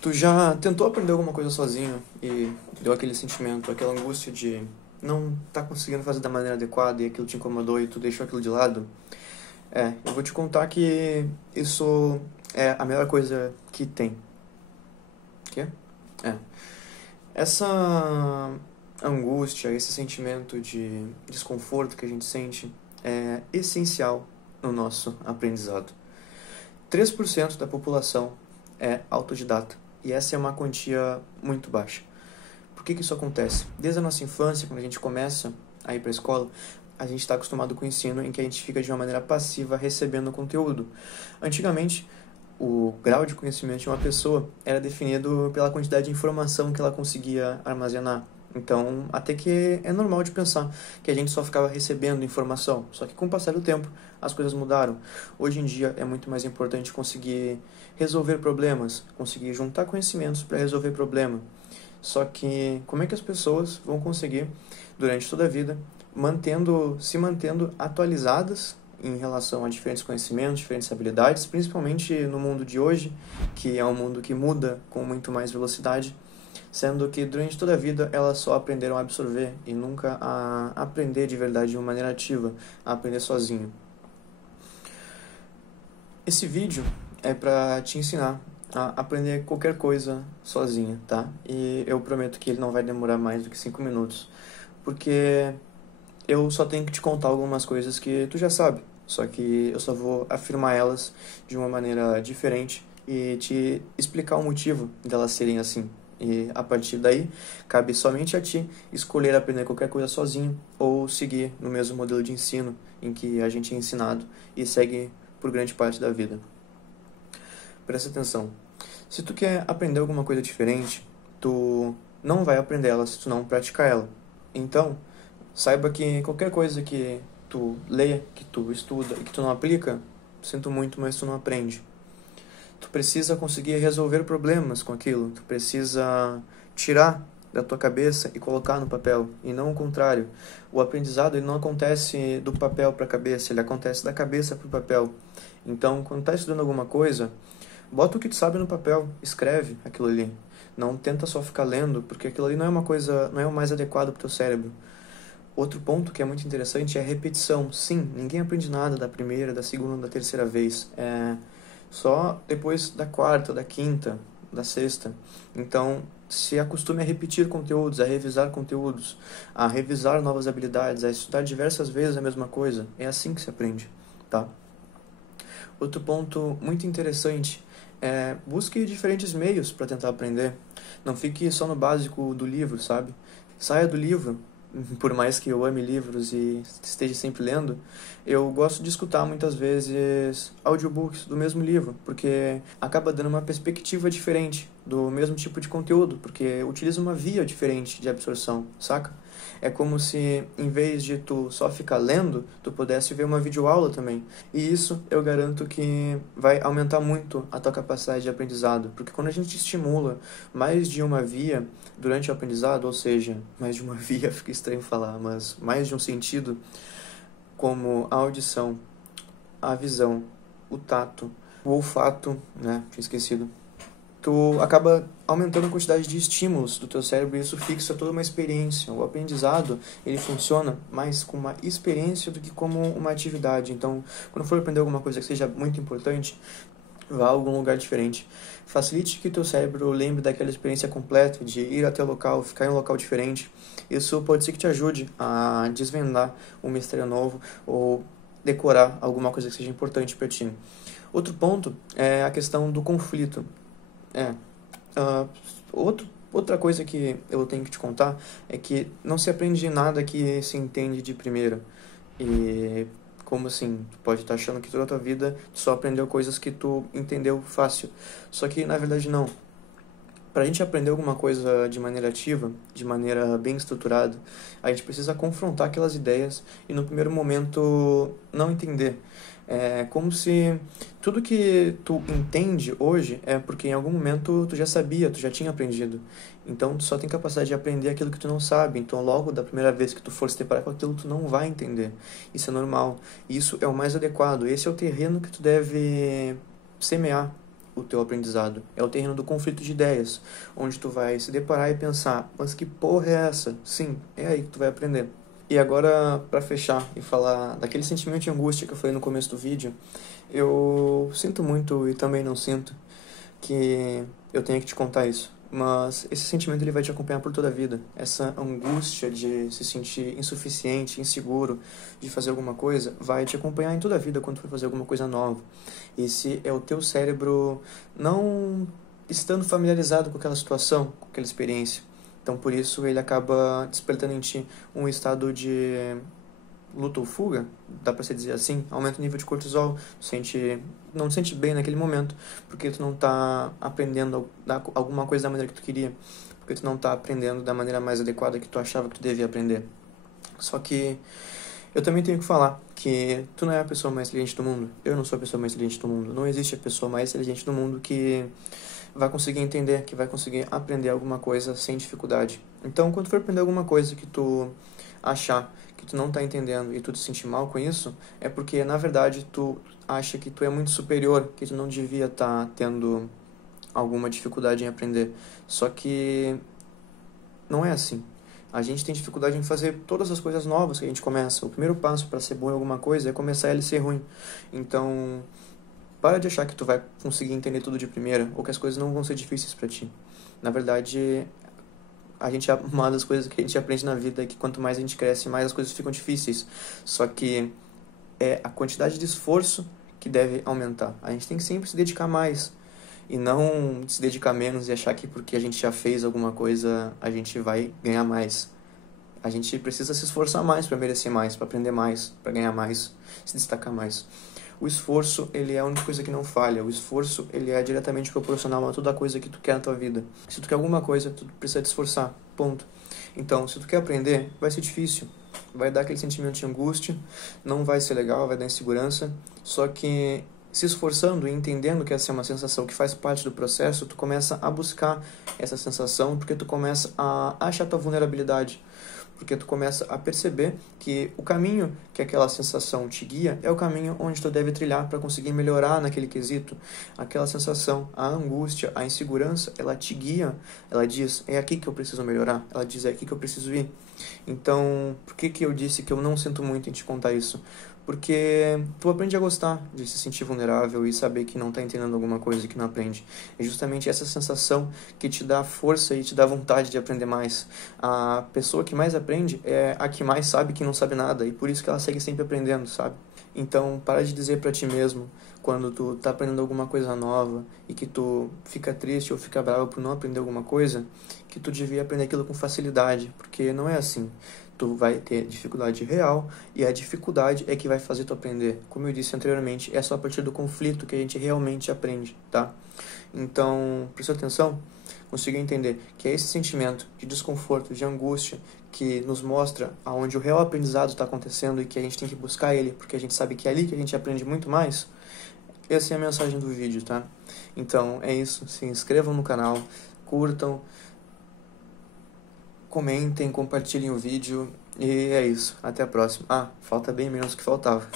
Tu já tentou aprender alguma coisa sozinho e deu aquele sentimento, aquela angústia de não tá conseguindo fazer da maneira adequada e aquilo te incomodou e tu deixou aquilo de lado? Eu vou te contar que isso é a melhor coisa que tem. Quê? É. Essa angústia, esse sentimento de desconforto que a gente sente é essencial no nosso aprendizado. 3% da população é autodidata e essa é uma quantia muito baixa. Por que isso acontece? Desde a nossa infância, quando a gente começa a ir para a escola, a gente está acostumado com o ensino em que a gente fica de uma maneira passiva recebendo conteúdo. Antigamente, o grau de conhecimento de uma pessoa era definido pela quantidade de informação que ela conseguia armazenar. Então, até que é normal de pensar que a gente só ficava recebendo informação. Só que com o passar do tempo, as coisas mudaram. Hoje em dia é muito mais importante conseguir resolver problemas, conseguir juntar conhecimentos para resolver problema. Só que como é que as pessoas vão conseguir, durante toda a vida, se mantendo atualizadas em relação a diferentes conhecimentos, diferentes habilidades, principalmente no mundo de hoje, que é um mundo que muda com muito mais velocidade, sendo que durante toda a vida elas só aprenderam a absorver e nunca a aprender de verdade de uma maneira ativa, a aprender sozinho. Esse vídeo é para te ensinar a aprender qualquer coisa sozinha, tá? E eu prometo que ele não vai demorar mais do que 5 minutos, porque eu só tenho que te contar algumas coisas que tu já sabe, só que eu só vou afirmar elas de uma maneira diferente e te explicar o motivo delas serem assim. E a partir daí, cabe somente a ti escolher aprender qualquer coisa sozinho ou seguir no mesmo modelo de ensino em que a gente é ensinado e segue por grande parte da vida. Presta atenção. Se tu quer aprender alguma coisa diferente, tu não vai aprender ela se tu não praticar ela. Então, saiba que qualquer coisa que tu lê, que tu estuda e que tu não aplica, sinto muito, mas tu não aprende. Tu precisa conseguir resolver problemas com aquilo. Tu precisa tirar da tua cabeça e colocar no papel, e não o contrário. O aprendizado ele não acontece do papel para a cabeça, ele acontece da cabeça para o papel. Então, quando tá estudando alguma coisa, bota o que tu sabe no papel, escreve aquilo ali. Não tenta só ficar lendo, porque aquilo ali não é uma coisa, não é o mais adequado para o teu cérebro. Outro ponto que é muito interessante é a repetição. Sim, ninguém aprende nada da primeira, da segunda, da terceira vez. Só depois da quarta, da quinta, da sexta. Então, se acostume a repetir conteúdos, a revisar conteúdos, a revisar novas habilidades, a estudar diversas vezes a mesma coisa. É assim que se aprende, tá? Outro ponto muito interessante é busque diferentes meios para tentar aprender. Não fique só no básico do livro, sabe? Saia do livro. Por mais que eu ame livros e esteja sempre lendo, eu gosto de escutar muitas vezes audiobooks do mesmo livro, porque acaba dando uma perspectiva diferente do mesmo tipo de conteúdo, porque utiliza uma via diferente de absorção, saca? É como se, em vez de tu só ficar lendo, tu pudesse ver uma videoaula também. E isso eu garanto que vai aumentar muito a tua capacidade de aprendizado, porque quando a gente estimula mais de uma via durante o aprendizado, ou seja, mais de uma via, fica estranho falar, mas mais de um sentido, como a audição, a visão, o tato, o olfato, né, tinha esquecido, tu acaba aumentando a quantidade de estímulos do teu cérebro e isso fixa toda uma experiência. O aprendizado, ele funciona mais como uma experiência do que como uma atividade. Então, quando for aprender alguma coisa que seja muito importante, vá a algum lugar diferente. Facilite que o teu cérebro lembre daquela experiência completa, de ir até o local, ficar em um local diferente. Isso pode ser que te ajude a desvendar um mistério novo ou decorar alguma coisa que seja importante para ti. Outro ponto é a questão do conflito. É. ah, outra coisa que eu tenho que te contar é que não se aprende nada que se entende de primeira. E como assim? Tu pode estar achando que toda a tua vida tu só aprendeu coisas que tu entendeu fácil. Só que na verdade não. Para a gente aprender alguma coisa de maneira ativa, de maneira bem estruturada, a gente precisa confrontar aquelas ideias e no primeiro momento não entender. É como se tudo que tu entende hoje é porque em algum momento tu já sabia, tu já tinha aprendido. Então tu só tem capacidade de aprender aquilo que tu não sabe. Então logo da primeira vez que tu for se deparar com aquilo, tu não vai entender. Isso é normal. Isso é o mais adequado. Esse é o terreno que tu deve semear o teu aprendizado. É o terreno do conflito de ideias, onde tu vai se deparar e pensar, mas que porra é essa? Sim, é aí que tu vai aprender. E agora, para fechar e falar daquele sentimento de angústia que eu falei no começo do vídeo, eu sinto muito e também não sinto que eu tenha que te contar isso. Mas esse sentimento ele vai te acompanhar por toda a vida. Essa angústia de se sentir insuficiente, inseguro, de fazer alguma coisa, vai te acompanhar em toda a vida quando for fazer alguma coisa nova. Esse é o teu cérebro não estando familiarizado com aquela situação, com aquela experiência. Então, por isso, ele acaba despertando em ti um estado de luta ou fuga, dá pra se dizer assim, aumenta o nível de cortisol, não te sente bem naquele momento, porque tu não tá aprendendo alguma coisa da maneira que tu queria, porque tu não tá aprendendo da maneira mais adequada que tu achava que tu devia aprender. Só que eu também tenho que falar que tu não é a pessoa mais inteligente do mundo, eu não sou a pessoa mais inteligente do mundo, não existe a pessoa mais inteligente do mundo que vai conseguir entender, que vai conseguir aprender alguma coisa sem dificuldade. Então, quando for aprender alguma coisa que tu achar que tu não tá entendendo e tu te sentir mal com isso, é porque, na verdade, tu acha que tu é muito superior, que tu não devia estar tendo alguma dificuldade em aprender. Só que não é assim. A gente tem dificuldade em fazer todas as coisas novas que a gente começa. O primeiro passo para ser bom em alguma coisa é começar ela e ser ruim. Então, para de achar que tu vai conseguir entender tudo de primeira ou que as coisas não vão ser difíceis para ti. Na verdade, uma das coisas que a gente aprende na vida é que quanto mais a gente cresce, mais as coisas ficam difíceis. Só que é a quantidade de esforço que deve aumentar. A gente tem que sempre se dedicar mais e não se dedicar menos e achar que porque a gente já fez alguma coisa, a gente vai ganhar mais. A gente precisa se esforçar mais para merecer mais, para aprender mais, para ganhar mais, se destacar mais. O esforço, ele é a única coisa que não falha. O esforço, ele é diretamente proporcional a toda coisa que tu quer na tua vida. Se tu quer alguma coisa, tu precisa te esforçar. Ponto. Então, se tu quer aprender, vai ser difícil. Vai dar aquele sentimento de angústia, não vai ser legal, vai dar insegurança. Só que se esforçando e entendendo que essa é uma sensação que faz parte do processo, tu começa a buscar essa sensação porque tu começa a achar tua vulnerabilidade. Porque tu começa a perceber que o caminho que aquela sensação te guia é o caminho onde tu deve trilhar para conseguir melhorar naquele quesito. Aquela sensação, a angústia, a insegurança, ela te guia, ela diz, é aqui que eu preciso melhorar, ela diz, é aqui que eu preciso ir. Então, por que eu disse que eu não sinto muito em te contar isso? Porque tu aprende a gostar de se sentir vulnerável e saber que não está entendendo alguma coisa e que não aprende. É justamente essa sensação que te dá força e te dá vontade de aprender mais. A pessoa que mais aprende é a que mais sabe que não sabe nada e por isso que ela segue sempre aprendendo, sabe? Então, para de dizer para ti mesmo, quando tu tá aprendendo alguma coisa nova e que tu fica triste ou fica bravo por não aprender alguma coisa, que tu devia aprender aquilo com facilidade, porque não é assim. Tu vai ter dificuldade real e a dificuldade é que vai fazer tu aprender. Como eu disse anteriormente, é só a partir do conflito que a gente realmente aprende, tá? Então, presta atenção, consiga entender que é esse sentimento de desconforto, de angústia, que nos mostra aonde o real aprendizado está acontecendo e que a gente tem que buscar ele, porque a gente sabe que é ali que a gente aprende muito mais. Essa é a mensagem do vídeo, tá? Então, é isso. Se inscrevam no canal, curtam, comentem, compartilhem o vídeo e é isso. Até a próxima. Ah, falta bem menos do que faltava.